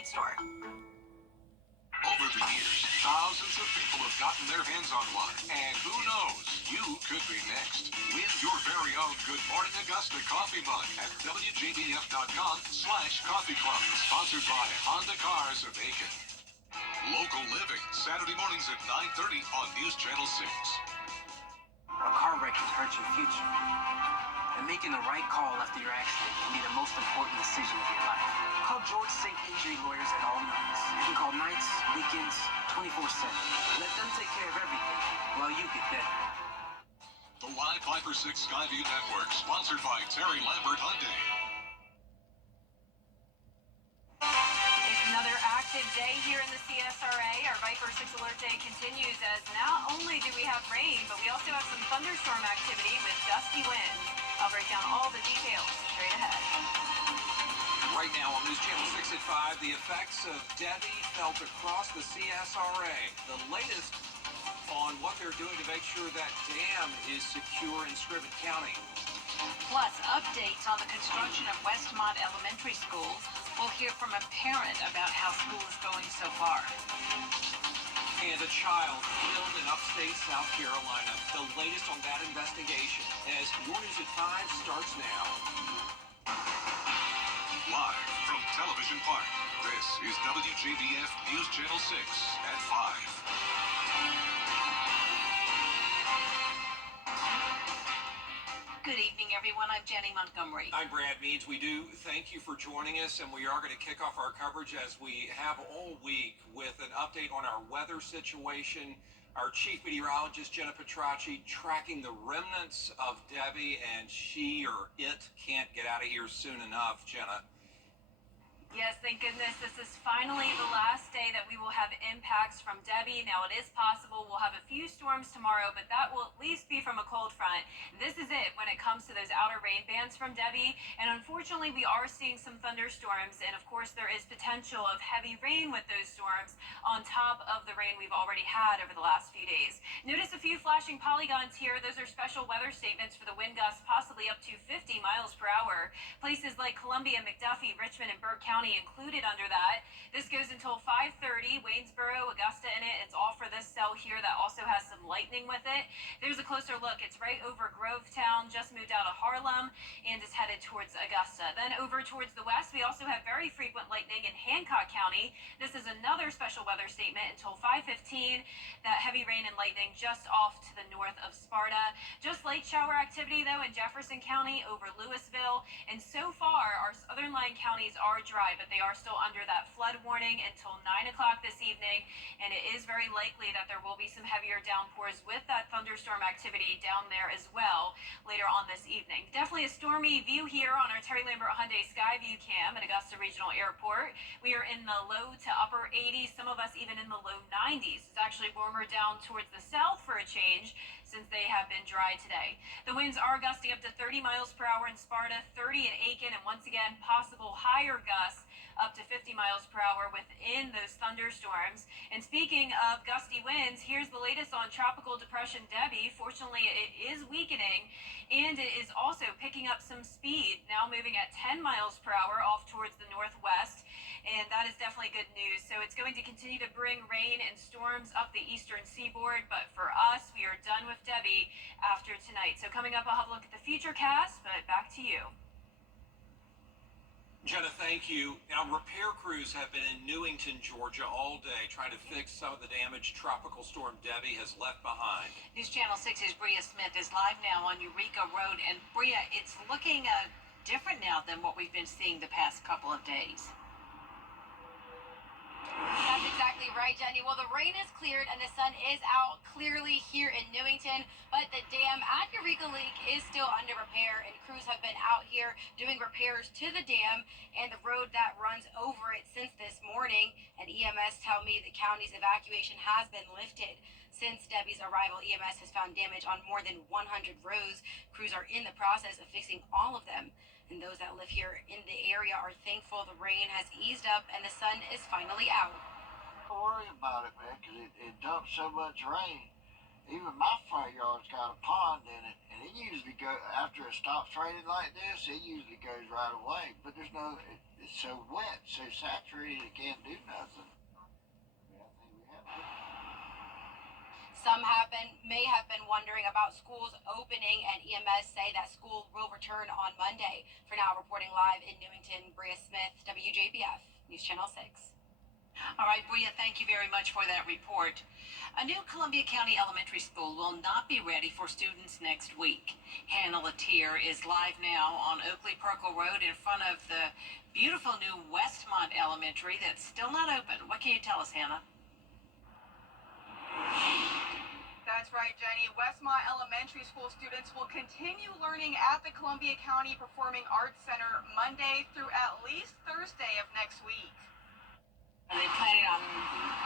feed store. Over the years, thousands of people have gotten their hands on one. And who knows, you could be next. Win your very own Good Morning Augusta coffee mug at WJBF.com/coffee club. Sponsored by Honda Cars of Aiken. Local Living, Saturday mornings at 9:30 on News Channel 6. A car wreck can hurt your future. And making the right call after your accident can be the most important decision of your life. Call George Sink Injury Lawyers at all nights. You can call nights, weekends, 24/7. Let them take care of everything while you get better. The Live Viper 6 Skyview Network, sponsored by Terry Lambert Hyundai. It's another active day here in the CSRA. Our Viper 6 Alert Day continues as not only do we have rain, but we also have some thunderstorm activity with gusty winds. I'll break down all the details straight ahead. Right now on News Channel 6 at 5, the effects of Debbie felt across the CSRA. The latest on what they're doing to make sure that dam is secure in Scriven County. Plus, updates on the construction of Westmont Elementary Schools. We'll hear from a parent about how school is going so far. And a child killed in upstate South Carolina. The latest on that investigation as Your News at 5 starts now. Live from Television Park, this is WJBF News Channel 6 at 5. Good evening, everyone. I'm Jenny Montgomery. I'm Brad Meads. We do thank you for joining us, and we are going to kick off our coverage as we have all week with an update on our weather situation. Our chief meteorologist, Jenna Petracci, tracking the remnants of Debbie, and she or it can't get out of here soon enough. Jenna. Yes, thank goodness this is finally the last day that we will have impacts from Debbie. Now, it is possible we'll have a few storms tomorrow, but that will at least be from a cold front. This is it when it comes to those outer rain bands from Debbie. And unfortunately, we are seeing some thunderstorms. And of course, there is potential of heavy rain with those storms on top of the rain we've already had over the last few days. Notice a few flashing polygons here. Those are special weather statements for the wind gusts, possibly up to 50 miles per hour. Places like Columbia, McDuffie, Richmond, and Burke County included under that. This goes until 5:30. Waynesboro, Augusta in it. It's all for this cell here that also has some lightning with it. There's a closer look. It's right over Grovetown, just moved out of Harlem, and is headed towards Augusta. Then over towards the west, we also have very frequent lightning in Hancock County. This is another special weather statement until 5:15. That heavy rain and lightning just off to the north of Sparta. Just light shower activity, though, in Jefferson County over Louisville. And so far, our southern line counties are dry, but they are still under that flood warning until 9 o'clock this evening, and it is very likely that there will be some heavier downpours with that thunderstorm activity down there as well later on this evening. Definitely a stormy view here on our Terry Lambert Hyundai Skyview cam at Augusta Regional Airport. We are in the low to upper 80s, some of us even in the low 90s. It's actually warmer down towards the south for a change since they have been dry today. The winds are gusting up to 30 miles per hour in Sparta, 30 in Aiken, and once again, possible higher gusts up to 50 miles per hour within those thunderstorms. And speaking of gusty winds, here's the latest on Tropical Depression Debbie. Fortunately, it is weakening, and it is also picking up some speed, now moving at 10 miles per hour off towards the northwest. And that is definitely good news. So it's going to continue to bring rain and storms up the eastern seaboard. But for us, we are done with Debbie after tonight. So coming up, I'll have a look at the future cast, but back to you. Jenna, thank you. Now, repair crews have been in Newington, Georgia all day trying to fix some of the damage Tropical Storm Debbie has left behind. News Channel 6's Bria Smith is live now on Eureka Road. And Bria, it's looking different now than what we've been seeing the past couple of days. That's exactly right, Jenny. Well, the rain is cleared and the sun is out clearly here in Newington, but the dam at Eureka Lake is still under repair, and crews have been out here doing repairs to the dam and the road that runs over it since this morning. And EMS tell me the county's evacuation has been lifted. Since Debbie's arrival, EMS has found damage on more than 100 roads. Crews are in the process of fixing all of them. And those that live here in the area are thankful the rain has eased up and the sun is finally out. Don't worry about it, man, because it dumps so much rain. Even my front yard's got a pond in it, and it usually goes, after it stops raining like this, it usually goes right away. But there's it's so wet, so saturated, it can't do nothing. I think we have to. Some may have been wondering about schools opening, and EMS say that school will return on Monday. For now, reporting live in Newington, Bria Smith, WJBF, News Channel 6. All right, Bria, thank you very much for that report. A new Columbia County elementary school will not be ready for students next week. Hannah Latier is live now on Oakley Perkle Road in front of the beautiful new Westmont Elementary that's still not open. What can you tell us, Hannah? That's right, Jenny. Westmont Elementary School students will continue learning at the Columbia County Performing Arts Center Monday through at least Thursday of next week. Are they planning on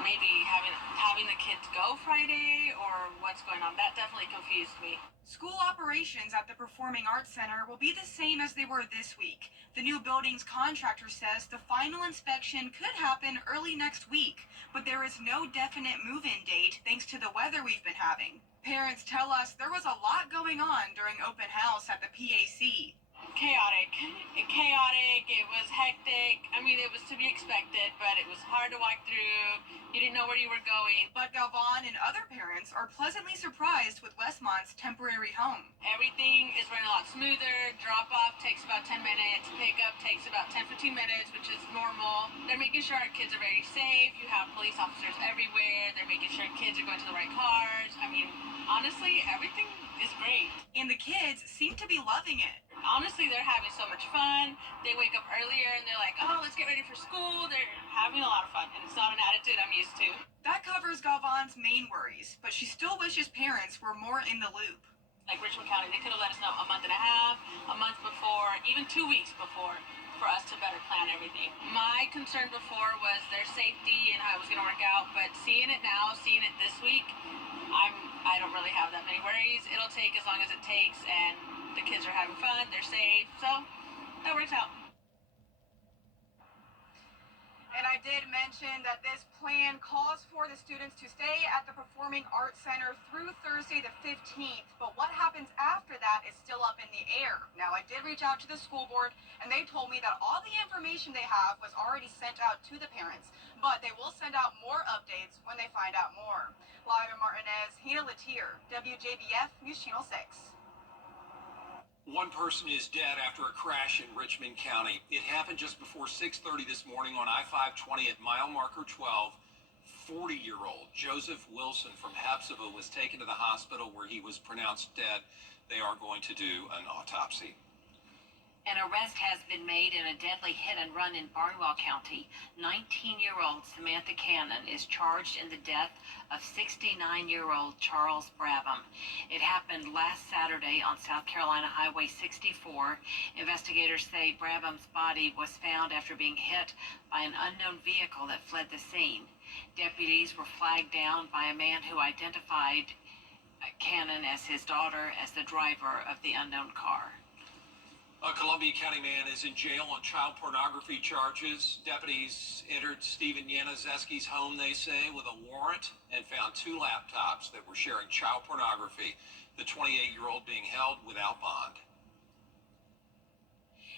maybe having the kids go Friday, or what's going on? That definitely confused me. School operations at the Performing Arts Center will be the same as they were this week. The new building's contractor says the final inspection could happen early next week, but there is no definite move-in date thanks to the weather we've been having. Parents tell us there was a lot going on during open house at the PAC. Chaotic. It was hectic. I mean, it was to be expected, but it was hard to walk through. You didn't know where you were going. But Galvan and other parents are pleasantly surprised with Westmont's temporary home. Everything is running a lot smoother. Drop-off takes about 10 minutes. Pickup takes about 10-15 minutes, which is normal. They're making sure our kids are very safe. You have police officers everywhere. They're making sure kids are going to the right cars. I mean, honestly, everything is great. And the kids seem to be loving it. Honestly, they're having so much fun. They wake up earlier and they're like, oh, let's get ready for school. They're having a lot of fun, and it's not an attitude I'm used to. That covers Galvan's main worries, but she still wishes parents were more in the loop. Like Richmond County, they could have let us know a month and a half, a month before, even 2 weeks before, for us to better plan everything. My concern before was their safety and how it was going to work out, but seeing it now, seeing it this week, I don't really have that many worries. It'll take as long as it takes, and the kids are having fun, they're safe, so that works out. And I did mention that this plan calls for the students to stay at the Performing Arts Center through Thursday the 15th, but what happens after that is still up in the air. Now, I did reach out to the school board, and they told me that all the information they have was already sent out to the parents, but they will send out more updates when they find out more. Live in Martinez, Hannah Latier, WJBF, News Channel 6. One person is dead after a crash in Richmond County. It happened just before 6:30 this morning on I-520 at mile marker 12. 40-year-old Joseph Wilson from Hepzibah was taken to the hospital where he was pronounced dead. They are going to do an autopsy. An arrest has been made in a deadly hit-and-run in Barnwell County. 19-year-old Samantha Cannon is charged in the death of 69-year-old Charles Brabham. It happened last Saturday on South Carolina Highway 64. Investigators say Brabham's body was found after being hit by an unknown vehicle that fled the scene. Deputies were flagged down by a man who identified Cannon as his daughter as the driver of the unknown car. A Columbia County man is in jail on child pornography charges. Deputies entered Stephen Yanazeski's home, they say, with a warrant and found 2 laptops that were sharing child pornography, the 28-year-old being held without bond.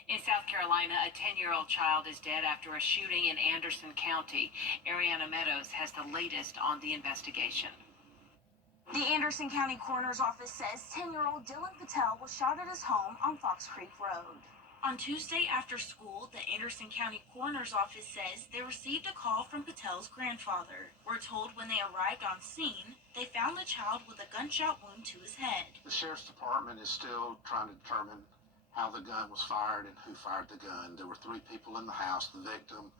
In South Carolina, a 10-year-old child is dead after a shooting in Anderson County. Ariana Meadows has the latest on the investigation. The Anderson County Coroner's Office says 10-year-old Dylan Patel was shot at his home on Fox Creek Road. On Tuesday after school, the Anderson County Coroner's Office says they received a call from Patel's grandfather. We're told when they arrived on scene, they found the child with a gunshot wound to his head. The Sheriff's Department is still trying to determine how the gun was fired and who fired the gun. There were 3 people in the house, the victim,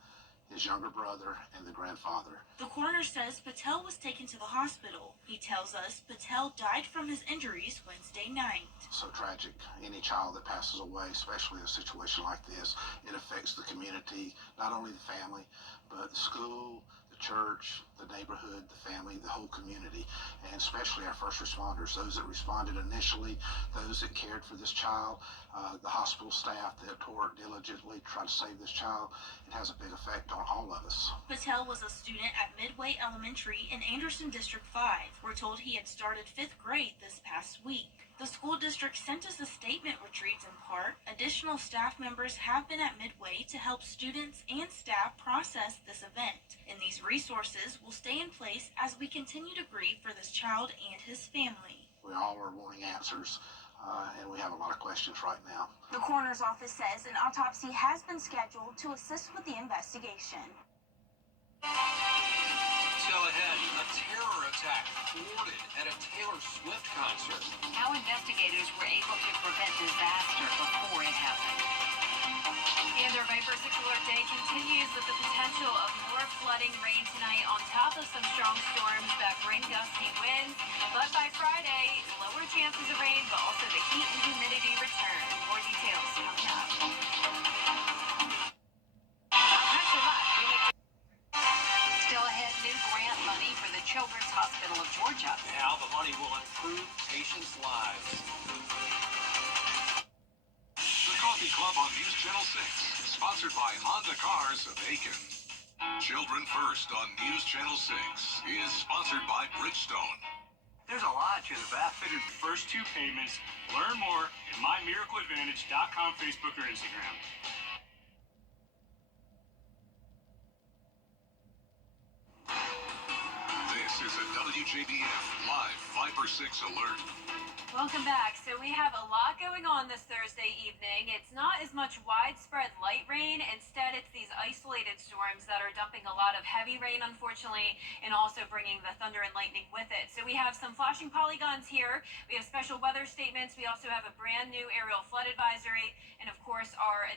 his younger brother, and the grandfather. The coroner says Patel was taken to the hospital. He tells us Patel died from his injuries Wednesday night. So tragic. Any child that passes away, especially in a situation like this, it affects the community, not only the family, but the school, the the church, the neighborhood, the family, the whole community, and especially our first responders, those that responded initially, those that cared for this child, the hospital staff that worked diligently to try to save this child. It has a big effect on all of us. Patel was a student at Midway Elementary in Anderson District 5. We're told he had started 5th grade this past week. The school district sent us a statement which reads in part, additional staff members have been at Midway to help students and staff process this event, and these resources will stay in place as we continue to grieve for this child and his family. We all are wanting answers, and we have a lot of questions right now. The coroner's office says an autopsy has been scheduled to assist with the investigation. Still ahead, a terror attack thwarted at a Taylor Swift concert. How investigators were able to prevent disaster before it happened. And our Viper 6 Alert Day continues with the potential of more flooding rain tonight on top of some strong storms that bring gusty winds. But by Friday, lower chances of rain, but also the heat and humidity return. More details coming up. Still ahead, new grant money for the Children's Hospital of Georgia. How the money will improve patients' lives. The Coffee Club on News Channel 6, sponsored by Honda Cars of Aiken. Children First on News Channel 6 is sponsored by Bridgestone. There's a lot to the Bath-fitted first 2 payments. Learn more at mymiracleadvantage.com, Facebook, or Instagram. This is a WJBF Live Viper 6 Alert. Welcome back. So we have a lot going on this Thursday evening. It's not as much widespread light rain. Instead, it's these isolated storms that are dumping a lot of heavy rain, unfortunately, and also bringing the thunder and lightning with it. So we have some flashing polygons here. We have special weather statements. We also have a brand new aerial flood advisory, and of course, our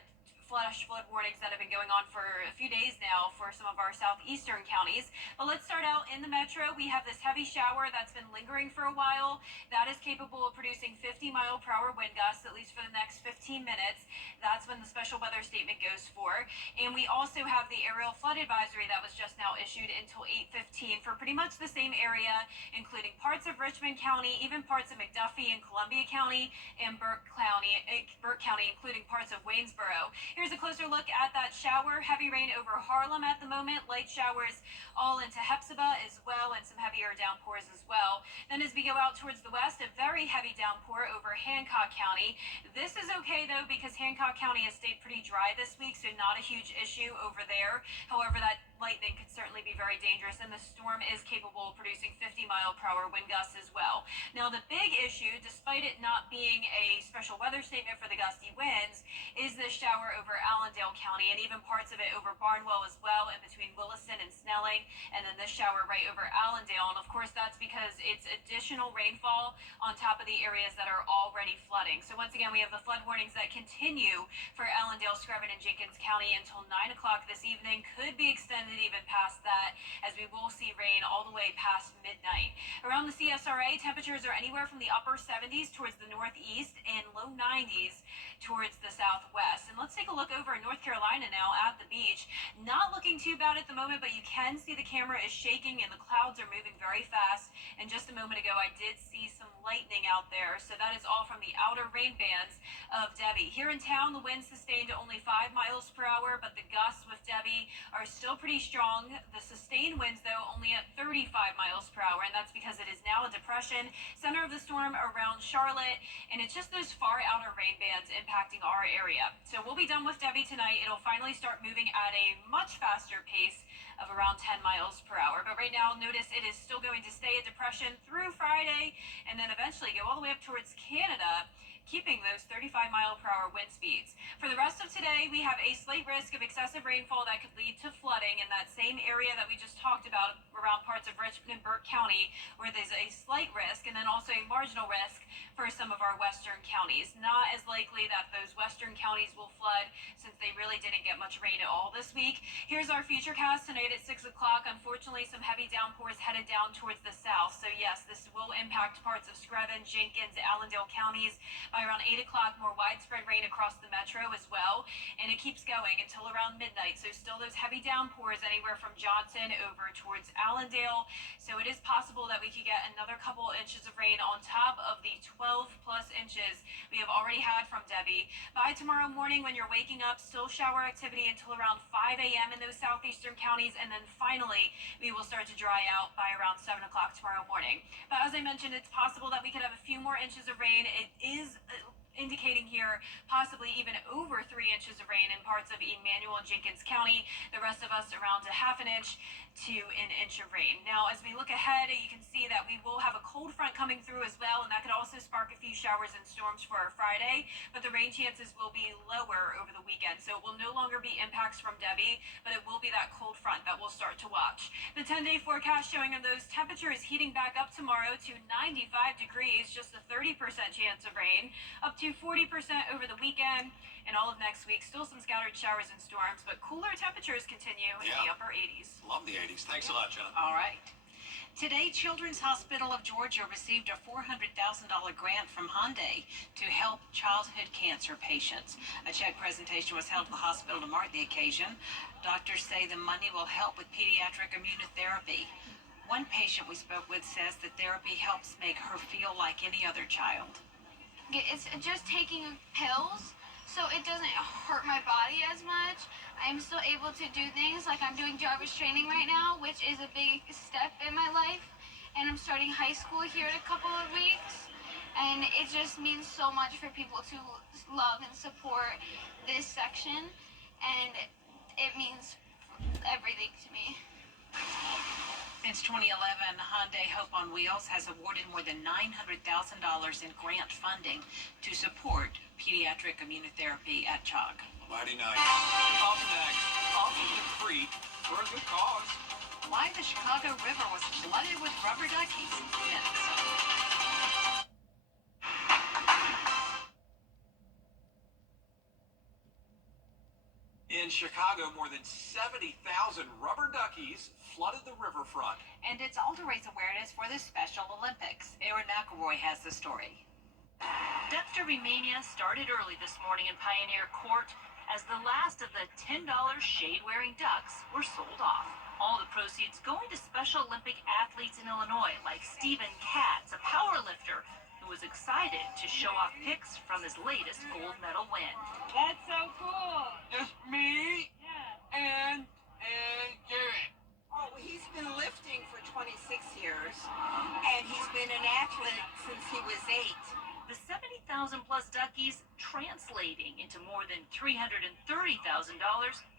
flash flood warnings that have been going on for a few days now for some of our southeastern counties. But let's start out in the metro. We have this heavy shower that's been lingering for a while. That is capable of producing 50-mile-per-hour wind gusts, at least for the next 15 minutes. That's when the special weather statement goes for. And we also have the aerial flood advisory that was just now issued until 8:15 for pretty much the same area, including parts of Richmond County, even parts of McDuffie and Columbia County, and Burke County, including parts of Waynesboro. Here's a closer look at that shower. Heavy rain over Harlem at the moment. Light showers all into Hepzibah as well, and some heavier downpours as well. Then as we go out towards the west, a very heavy downpour over Hancock County. This is okay, though, because Hancock County has stayed pretty dry this week, so not a huge issue over there. However, that lightning could certainly be very dangerous, and the storm is capable of producing 50-mile-per-hour wind gusts as well. Now, the big issue, despite it not being a special weather statement for the gusty winds, is this shower over Allendale County, and even parts of it over Barnwell as well, in between Williston and Snelling, and then this shower right over Allendale. And of course, that's because it's additional rainfall on top of the areas that are already flooding. So once again, we have the flood warnings that continue for Allendale, Screven, and Jenkins County until 9 o'clock this evening. Could be extended even past that, as we will see rain all the way past midnight. Around the CSRA, temperatures are anywhere from the upper 70s towards the northeast and low 90s towards the southwest. And let's take a look over in North Carolina now at the beach. Not looking too bad at the moment, but you can see the camera is shaking and the clouds are moving very fast. And just a moment ago, I did see some lightning out there. So that is all from the outer rain bands of Debbie. Here in town, the wind sustained to only 5 miles per hour, but the gusts with Debbie are still pretty strong. The sustained winds, though, only at 35 miles per hour, and that's because it is now a depression. Center of the storm around Charlotte, and it's just those far outer rain bands impacting our area. So we'll be done with Debbie tonight. It'll finally start moving at a much faster pace of around 10 miles per hour. But right now, notice it is still going to stay a depression through Friday, and then eventually go all the way up towards Canada, keeping those 35-mile-per-hour wind speeds. For the rest of today, we have a slight risk of excessive rainfall that could lead to flooding in that same area that we just talked about around parts of Richmond and Burke County, where there's a slight risk, and then also a marginal risk for some of our western counties. Not as likely that those western counties will flood, since they really didn't get much rain at all this week. Here's our futurecast tonight at 6 o'clock. Unfortunately, some heavy downpours headed down towards the south. So yes, this will impact parts of Screven, Jenkins, Allendale counties by By around 8 o'clock, more widespread rain across the metro as well, and it keeps going until around midnight. So still those heavy downpours anywhere from Johnson over towards Allendale. So it is possible that we could get another couple inches of rain on top of the 12 plus inches we have already had from Debbie. By tomorrow morning, when you're waking up, still shower activity until around 5 a.m. in those southeastern counties, and then finally we will start to dry out by around 7 o'clock tomorrow morning. But as I mentioned, it's possible that we could have a few more inches of rain. It is indicating here possibly even over 3 inches of rain in parts of Emmanuel and Jenkins County. The rest of us around a half an inch to an inch of rain. Now, as we look ahead, you can see that we will have a cold front coming through as well, and that could also spark a few showers and storms for our Friday, but the rain chances will be lower over the weekend. So it will no longer be impacts from Debbie, but it will be that cold front that we'll start to watch. The 10-day forecast showing of those temperatures heating back up tomorrow to 95 degrees, just a 30% chance of rain, up to 40% over the weekend, and all of next week, still some scattered showers and storms, but cooler temperatures continue in the upper 80s. Love the 80s. Thanks a lot, Jenna. All right. Today, Children's Hospital of Georgia received a $400,000 grant from Hyundai to help childhood cancer patients. A check presentation was held at the hospital to mark the occasion. Doctors say the money will help with pediatric immunotherapy. One patient we spoke with says the therapy helps make her feel like any other child. It's just taking pills, so it doesn't hurt my body as much. I'm still able to do things like I'm doing driver's training right now, which is a big step in my life. And I'm starting high school here in a couple of weeks. And it just means so much for people to love and support this section. And it means everything to me. Since 2011, Hyundai Hope on Wheels has awarded more than $900,000 in grant funding to support pediatric immunotherapy at CHOG. Mighty nice. Up next, also free for a good cause. Why the Chicago River was flooded with rubber duckies. Next. In Chicago, more than 70,000 rubber duckies flooded the riverfront. And it's all to raise awareness for the Special Olympics. Aaron McElroy has the story. Duck Derby Mania started early this morning in Pioneer Court as the last of the $10 shade-wearing ducks were sold off. All the proceeds going to Special Olympic athletes in Illinois, like Stephen Katz, a powerlifter who was excited to show off pics from his latest gold medal win. That's so cool. Just me and Garrett. Oh, he's been lifting for 26 years, and he's been an athlete since he was 8. The 70,000 plus duckies translating into more than $330,000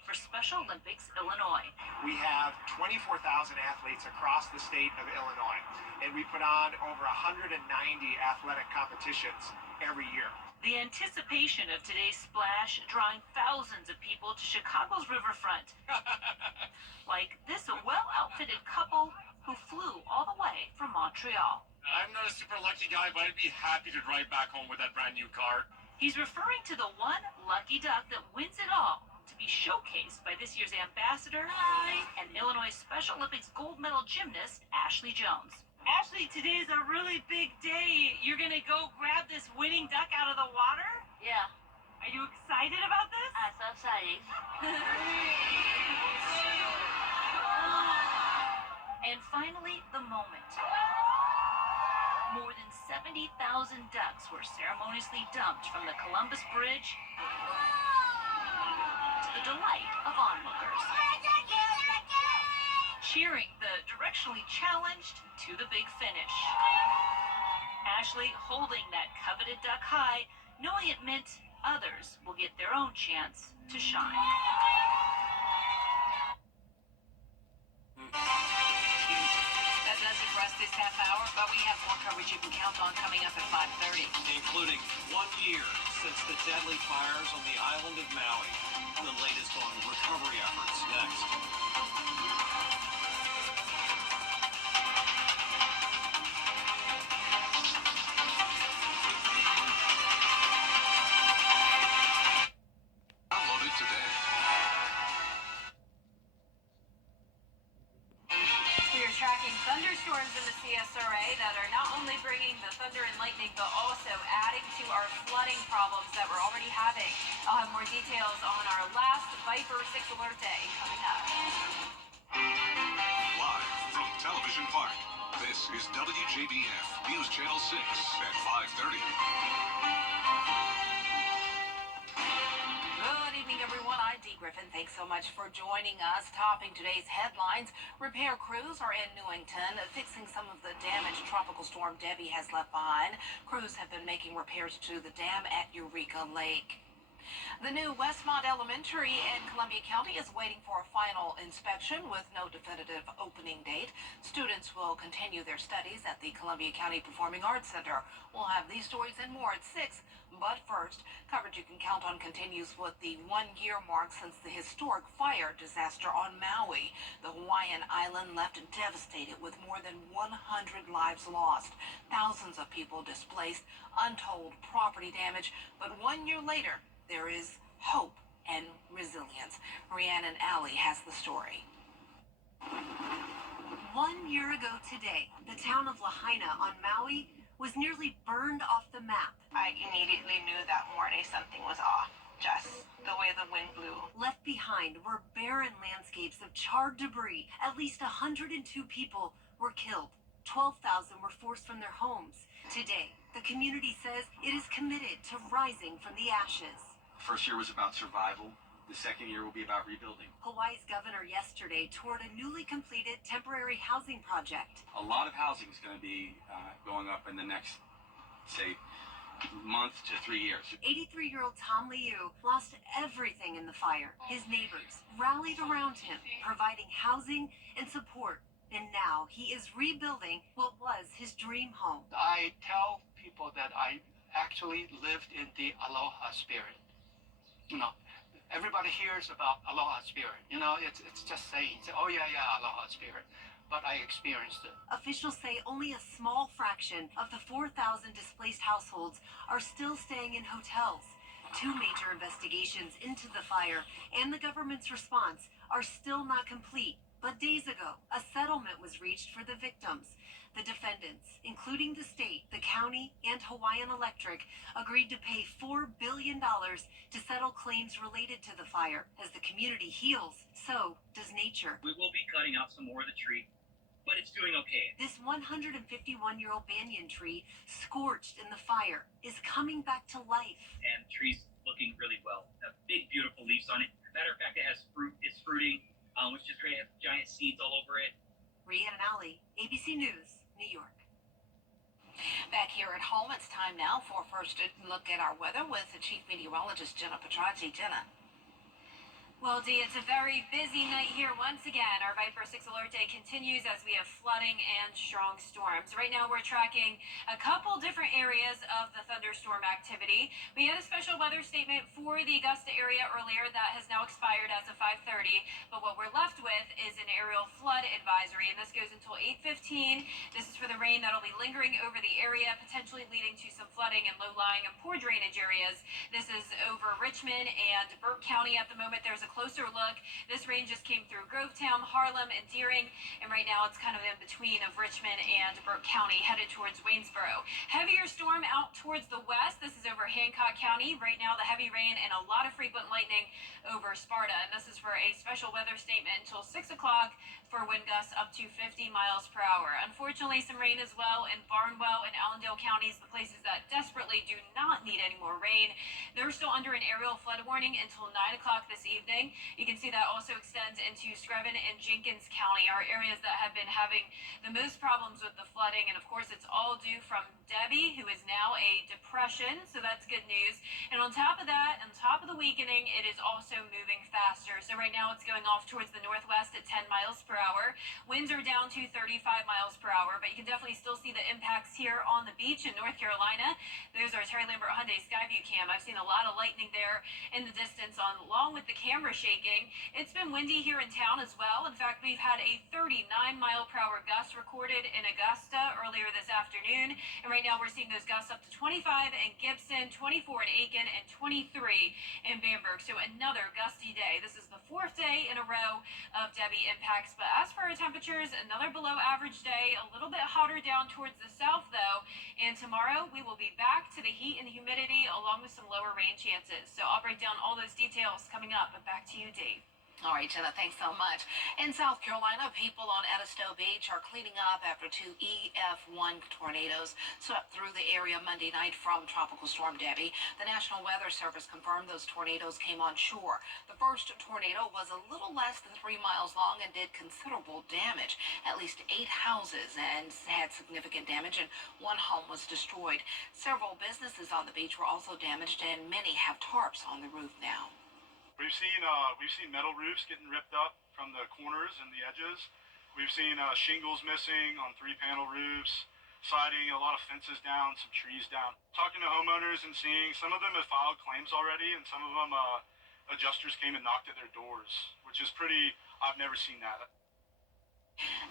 for Special Olympics Illinois. We have 24,000 athletes across the state of Illinois, and we put on over 190 athletic competitions every year. The anticipation of today's splash drawing thousands of people to Chicago's riverfront. Like this well-outfitted couple who flew all the way from Montreal. I'm not a super lucky guy, but I'd be happy to drive back home with that brand new car. He's referring to the one lucky duck that wins it all to be showcased by this year's ambassador and Illinois Special Olympics gold medal gymnast Ashley Jones. Ashley, today is a really big day. You're going to go grab this winning duck out of the water? Yeah. Are you excited about this? I'm so excited. And finally, the moment. More than 70,000 ducks were ceremoniously dumped from the Columbus Bridge to the delight of onlookers, cheering the directionally challenged to the big finish. Ashley holding that coveted duck high, knowing it meant others will get their own chance to shine. That does it for us this half hour, but we have more coverage you can count on coming up at 5:30. Including 1 year since the deadly fires on the island of Maui. The latest on recovery efforts next. Download it today. Clear tracking thunderstorms in the CSRA that are not only bringing the thunder and lightning, but also adding to our flooding problems that we're already having. I'll have more details on our last Viper 6 Alert Day coming up. Live from Television Park, this is WJBF News Channel 6 at 5:30. Good evening, everyone. I'm Dee Griffin. Thanks so much for joining us. Topping today's headlines, repair crews are in Newington fixing some of the damage Tropical Storm Debbie has left behind. Crews have been making repairs to the dam at Eureka Lake. The new Westmont Elementary in Columbia County is waiting for a final inspection with no definitive opening date. Students will continue their studies at the Columbia County Performing Arts Center. We'll have these stories and more at 6. But first, coverage you can count on continues with the 1-year mark since the historic fire disaster on Maui. The Hawaiian island left devastated with more than 100 lives lost, thousands of people displaced, untold property damage. But 1 year later, there is hope and resilience. Rhiannon Alley has the story. 1 year ago today, the town of Lahaina on Maui was nearly burned off the map. I immediately knew that morning something was off, just the way the wind blew. Left behind were barren landscapes of charred debris. At least 102 people were killed. 12,000 were forced from their homes. Today, the community says it is committed to rising from the ashes. First year was about survival. The second year will be about rebuilding. Hawaii's governor yesterday toured a newly completed temporary housing project. A lot of housing is going to be going up in the next, say, month to 3 years. 83-year-old Tom Liu lost everything in the fire. His neighbors rallied around him, providing housing and support. And now he is rebuilding what was his dream home. I tell people that I actually lived in the aloha spirit. You know, everybody hears about aloha spirit. You know, it's just saying, oh yeah, aloha spirit. But I experienced it. Officials say only a small fraction of the 4,000 displaced households are still staying in hotels. 2 major investigations into the fire and the government's response are still not complete. But days ago, a settlement was reached for the victims. The defendants, including the state, the county, and Hawaiian Electric, agreed to pay $4 billion to settle claims related to the fire. As the community heals, so does nature. We will be cutting out some more of the tree, but it's doing okay. This 151-year-old banyan tree, scorched in the fire, is coming back to life. And the tree's looking really well. Big, beautiful leaves on it. Matter of fact, it has fruit. It's fruiting, which is great. It has giant seeds all over it. Rhiannon Alley, ABC News, New York. Back here at home, it's time now for first a look at our weather with the Chief Meteorologist, Jenna Petracci. Jenna. Well, Dee, it's a very busy night here once again. Our Viper 6 Alert Day continues as we have flooding and strong storms. Right now we're tracking a couple different areas of the thunderstorm activity. We had a special weather statement for the Augusta area earlier that has now expired as of 5:30. But what we're left with is an aerial flood advisory, and this goes until 8:15. This is for the rain that'll be lingering over the area, potentially leading to some flooding in low-lying and poor drainage areas. This is over Richmond and Burke County at the moment. There's a closer look. This rain just came through Grovetown, Harlem, and Deering, and right now it's kind of in between of Richmond and Burke County, headed towards Waynesboro. Heavier storm out towards the west. This is over Hancock County. Right now, the heavy rain and a lot of frequent lightning over Sparta, and this is for a special weather statement until 6 o'clock for wind gusts up to 50 miles per hour. Unfortunately, some rain as well in Barnwell and Allendale counties, the places that desperately do not need any more rain. They're still under an aerial flood warning until 9 o'clock this evening. You can see that also extends into Screven and Jenkins County, our areas that have been having the most problems with the flooding. And of course, it's all due from Debbie, who is now a depression, so that's good news. And on top of that, on top of the weakening, it is also moving faster. So right now it's going off towards the northwest at 10 miles per hour. Winds are down to 35 miles per hour, but you can definitely still see the impacts here on the beach in North Carolina. There's our Terry Lambert Hyundai Skyview cam. I've seen a lot of lightning there in the distance, along with the camera shaking. It's been windy here in town as well. In fact, we've had a 39-mile-per-hour gust recorded in Augusta earlier this afternoon. And right now we're seeing those gusts up to 25 in Gibson, 24 in Aiken, and 23 in Bamberg. So another gusty day. This is the 4th day in a row of Debbie impact. impacts. But as for our temperatures, another below average day, a little bit hotter down towards the south though. And tomorrow we will be back to the heat and humidity along with some lower rain chances. So I'll break down all those details coming up. But back to you, Dave. All right, Jenna, thanks so much. In South Carolina, people on Edisto Beach are cleaning up after two EF1 tornadoes swept through the area Monday night from Tropical Storm Debbie. The National Weather Service confirmed those tornadoes came on shore. The first tornado was a little less than 3 miles long and did considerable damage. At least 8 houses and had significant damage, and 1 home was destroyed. Several businesses on the beach were also damaged, and many have tarps on the roof now. We've seen metal roofs getting ripped up from the corners and the edges. We've seen shingles missing on 3-panel roofs, siding, a lot of fences down, some trees down. Talking to homeowners and seeing some of them have filed claims already, and some of them adjusters came and knocked at their doors, which is pretty. I've never seen that.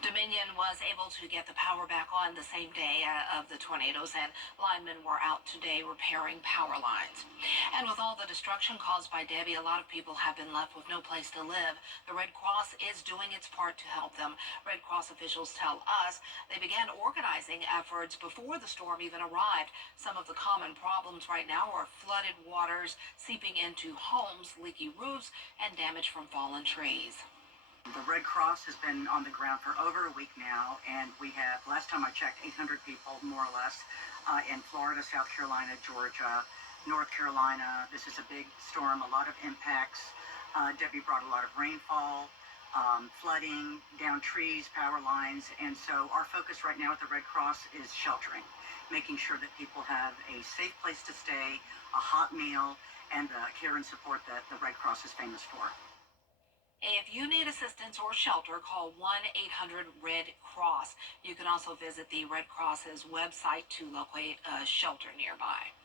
Dominion was able to get the power back on the same day of the tornadoes, and linemen were out today repairing power lines. And with all the destruction caused by Debbie, a lot of people have been left with no place to live. The Red Cross is doing its part to help them. Red Cross officials tell us they began organizing efforts before the storm even arrived. Some of the common problems right now are flooded waters seeping into homes, leaky roofs, and damage from fallen trees. The Red Cross has been on the ground for over a week now, and we have, last time I checked, 800 people, more or less, in Florida, South Carolina, Georgia, North Carolina. This is a big storm, a lot of impacts. Debbie brought a lot of rainfall, flooding, down trees, power lines, and so our focus right now at the Red Cross is sheltering, making sure that people have a safe place to stay, a hot meal, and the care and support that the Red Cross is famous for. If you need assistance or shelter, call 1-800-RED-CROSS. You can also visit the Red Cross's website to locate a shelter nearby.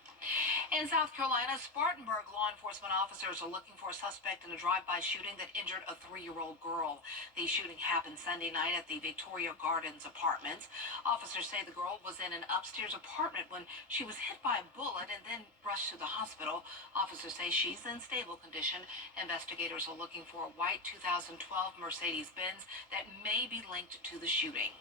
In South Carolina, Spartanburg law enforcement officers are looking for a suspect in a drive-by shooting that injured a 3-year-old girl. The shooting happened Sunday night at the Victoria Gardens apartments. Officers say the girl was in an upstairs apartment when she was hit by a bullet and then rushed to the hospital. Officers say she's in stable condition. Investigators are looking for a white 2012 Mercedes-Benz that may be linked to the shooting.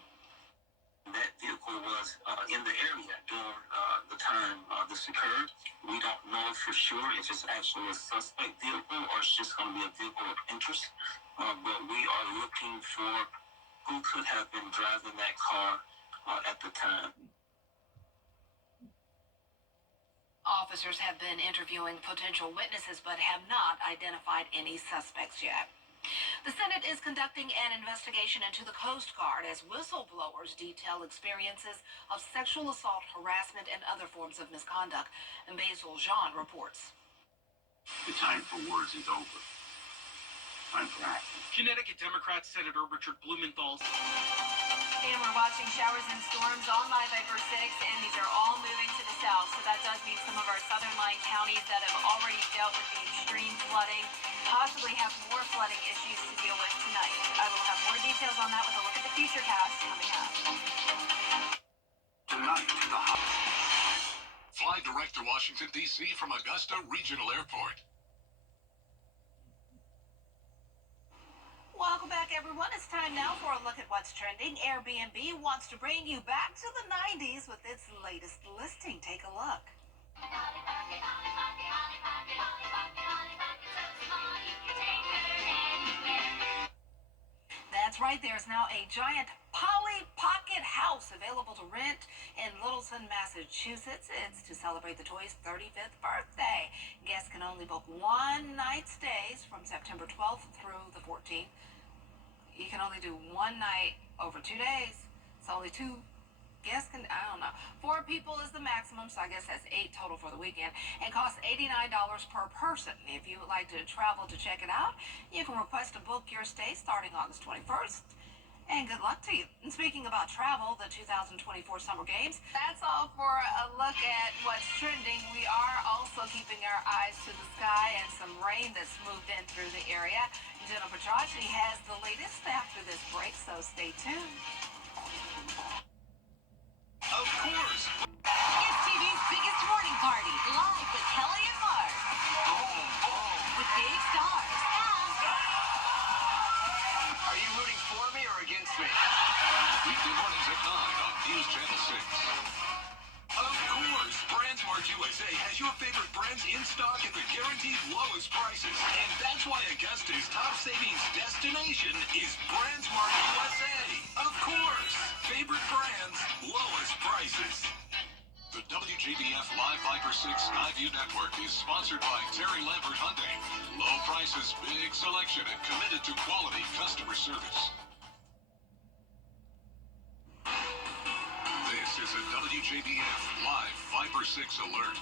That vehicle was in the area during the time this occurred. We don't know for sure if it's actually a suspect vehicle or it's just going to be a vehicle of interest. But we are looking for who could have been driving that car at the time. Officers have been interviewing potential witnesses but have not identified any suspects yet. The Senate is conducting an investigation into the Coast Guard as whistleblowers detail experiences of sexual assault, harassment, and other forms of misconduct. And Basil Jean reports. The time for words is over. Time for action. Connecticut Democrat Senator Richard Blumenthal. And we're watching showers and storms on Live Viper 6, and these are all moving to the south. So that does mean some of our southern line counties that have already dealt with the extreme flooding possibly have more flooding issues to deal with tonight. I will have more details on that with a look at the futurecast coming up. Tonight, fly direct to Washington, D.C. from Augusta Regional Airport. Welcome back, everyone. It's time now for a look at what's trending. Airbnb wants to bring you back to the 90s with its latest listing. Take a look. That's right. There's now a giant Polly Pocket house available to rent in Littleton, Massachusetts. It's to celebrate the toy's 35th birthday. Guests can only book one-night stays from September 12th through the 14th. You can only do one night over 2 days. It's only 2 guests can, I don't know. 4 people is the maximum, so I guess that's 8 total for the weekend. It costs $89 per person. If you would like to travel to check it out, you can request to book your stay starting August 21st. And good luck to you. And speaking about travel, the 2024 Summer Games, that's all for a look at what's trending. We are also keeping our eyes to the sky and some rain that's moved in through the area. Jenna Petracci has the latest after this break, so stay tuned. Of course. It's TV's biggest morning party, live with Kelly and Mark. With big stars and... Are you rooting for for me or against me? Weekday mornings at 9 on News Channel 6. Of course, BrandsMart USA has your favorite brands in stock at the guaranteed lowest prices. And that's why Augusta's top savings destination is BrandsMart USA. Of course, favorite brands, lowest prices. The WJBF Live Viper 6 Skyview Network is sponsored by Terry Lambert Hyundai. Low prices, big selection, and committed to quality customer service. This is a WJBF Live Viper 6 alert.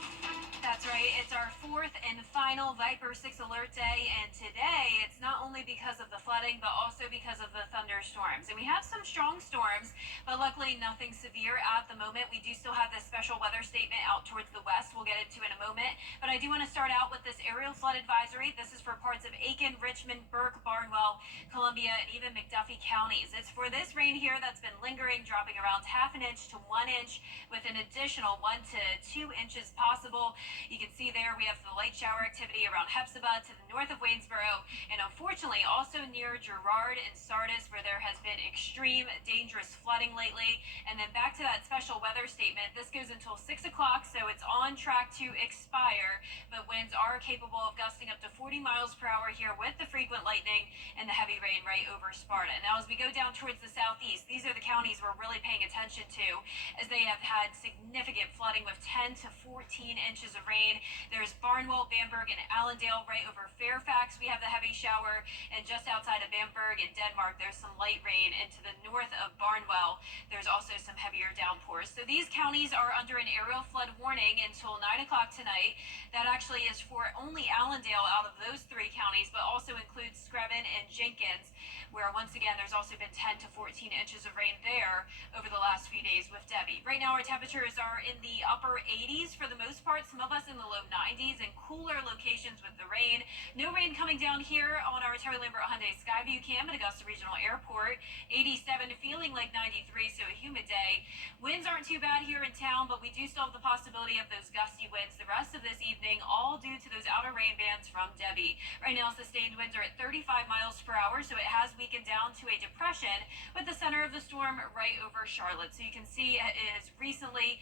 That's right. It's our fourth and final Viper 6 alert day, and today it's not only because of the flooding, but also because of the thunderstorms. And we have some strong storms, but luckily nothing severe at the moment. We do still have this special weather statement out towards the west we'll get into in a moment. But I do want to start out with this aerial flood advisory. This is for parts of Aiken, Richmond, Burke, Barnwell, Columbia, and even McDuffie counties. It's for this rain here that's been lingering, dropping around half an inch to 1 inch, with an additional 1 to 2 inches possible. You can see there we have the light shower activity around Hepzibah to the north of Waynesboro, and unfortunately also near Girard and Sardis, where there has been extreme dangerous flooding lately. And then back to that special weather statement. This goes until 6 o'clock, so it's on track to expire, but winds are capable of gusting up to 40 miles per hour here with the frequent lightning and the heavy rain right over Sparta. Now as we go down towards the southeast, these are the counties we're really paying attention to, as they have had significant flooding with 10 to 14 inches of rain. There's Barnwell, Bamberg, and Allendale right over Fairfax. We have the heavy shower, and just outside of Bamberg in Denmark, there's some light rain. And to the north of Barnwell, there's also some heavier downpours. So these counties are under an aerial flood warning until 9 o'clock tonight. That actually is for only Allendale out of those three counties, but also includes Screven and Jenkins, where once again there's also been 10 to 14 inches of rain there over the last few days with Debbie. Right now our temperatures are in the upper 80s for the most part, some of us in the low 90s, and cooler locations with the rain. No rain coming down here on our Terry Lambert Hyundai Skyview cam at Augusta Regional Airport. 87, feeling like 93, so a humid day. Winds aren't too bad here in town, but we do still have the possibility of those gusty winds the rest of this evening, all due to those outer rain bands from Debbie. Right now sustained winds are at 35 miles per hour, so it has weakened down to a depression, with the center of the storm right over Charlotte. So you can see it is recently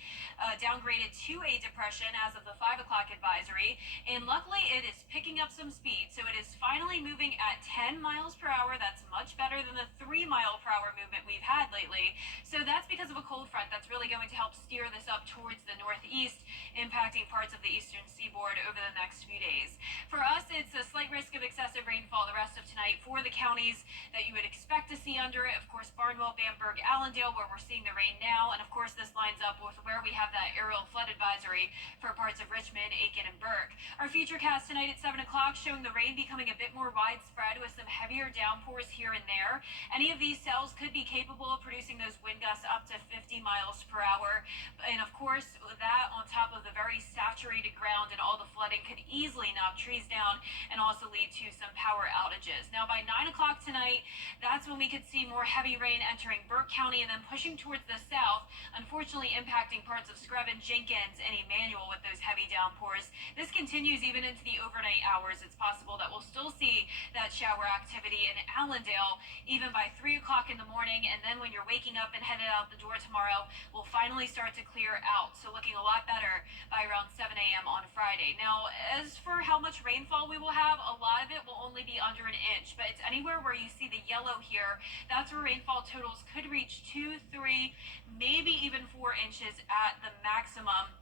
downgraded to a depression as of the 5 o'clock advisory, and luckily it is picking up some speed, so it is finally moving at 10 miles per hour. That's much better than the 3 mile per hour movement we've had lately. So that's because of a cold front that's really going to help steer this up towards the northeast, impacting parts of the eastern seaboard over the next few days. For us, it's a slight risk of excessive rainfall the rest of tonight for the counties that you would expect to see under it. Of course, Barnwell, Bamberg, Allendale, where we're seeing the rain now, and of course this lines up with where we have that aerial flood advisory for parts of Richmond, Aiken, and Burke. Our futurecast tonight at 7 o'clock showing the rain becoming a bit more widespread with some heavier downpours here and there. Any of these cells could be capable of producing those wind gusts up to 50 miles per hour. And of course, that on top of the very saturated ground and all the flooding could easily knock trees down and also lead to some power outages. Now by 9 o'clock tonight, that's when we could see more heavy rain entering Burke County and then pushing towards the south, unfortunately impacting parts of Screven, Jenkins, and Emmanuel with those heavy downpours. This continues even into the overnight hours. It's possible that we'll still see that shower activity in Allendale even by 3 o'clock in the morning, and then when you're waking up and headed out the door tomorrow, we'll finally start to clear out. So looking a lot better by around 7 a.m. on Friday. Now, as for how much rainfall we will have, a lot of it will only be under an inch, but it's anywhere where you see the yellow here, that's where rainfall totals could reach 2, 3, maybe even 4 inches at the maximum.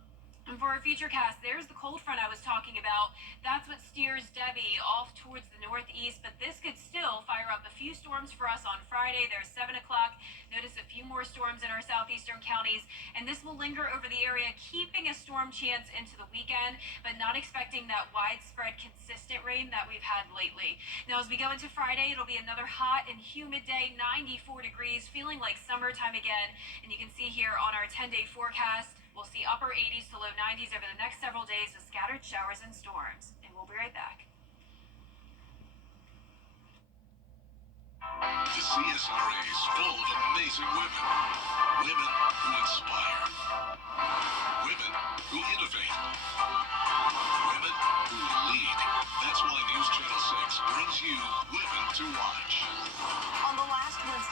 And for our futurecast, there's the cold front I was talking about. That's what steers Debbie off towards the northeast, but this could still fire up a few storms for us on Friday. There's 7 o'clock. Notice a few more storms in our southeastern counties, and this will linger over the area, keeping a storm chance into the weekend, but not expecting that widespread, consistent rain that we've had lately. Now, as we go into Friday, it'll be another hot and humid day, 94 degrees, feeling like summertime again. And you can see here on our 10-day forecast, we'll see upper 80s to low 90s over the next several days with scattered showers and storms. And we'll be right back. The CSRA is full of amazing women. Women who inspire. Women who innovate. Women who lead. That's why News Channel 6 brings you Women to Watch. On the last Wednesday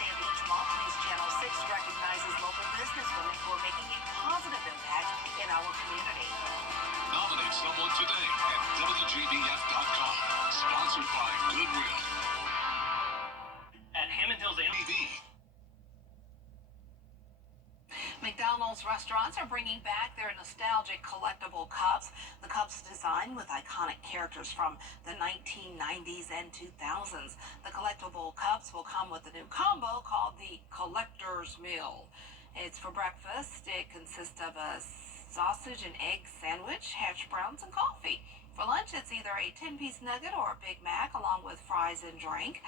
McDonald's restaurants are bringing back their nostalgic collectible cups. The cups designed with iconic characters from the 1990s and 2000s. The collectible cups will come with a new combo called the Collector's Meal. It's for breakfast. It consists of a sausage and egg sandwich, hash browns, and coffee. For lunch, it's either a 10-piece nugget or a Big Mac, along with fries and drink.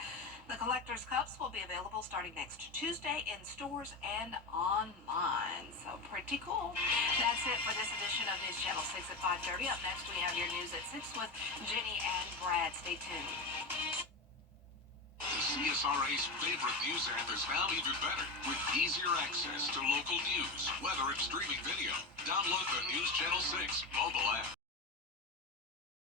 The collector's cups will be available starting next Tuesday in stores and online. So pretty cool. That's it for this edition of News Channel 6 at 5:30. Up next, we have your news at 6 with Jenny and Brad. Stay tuned. The CSRA's favorite news app is now even better with easier access to local news, weather, and streaming video. Download the News Channel 6 mobile app.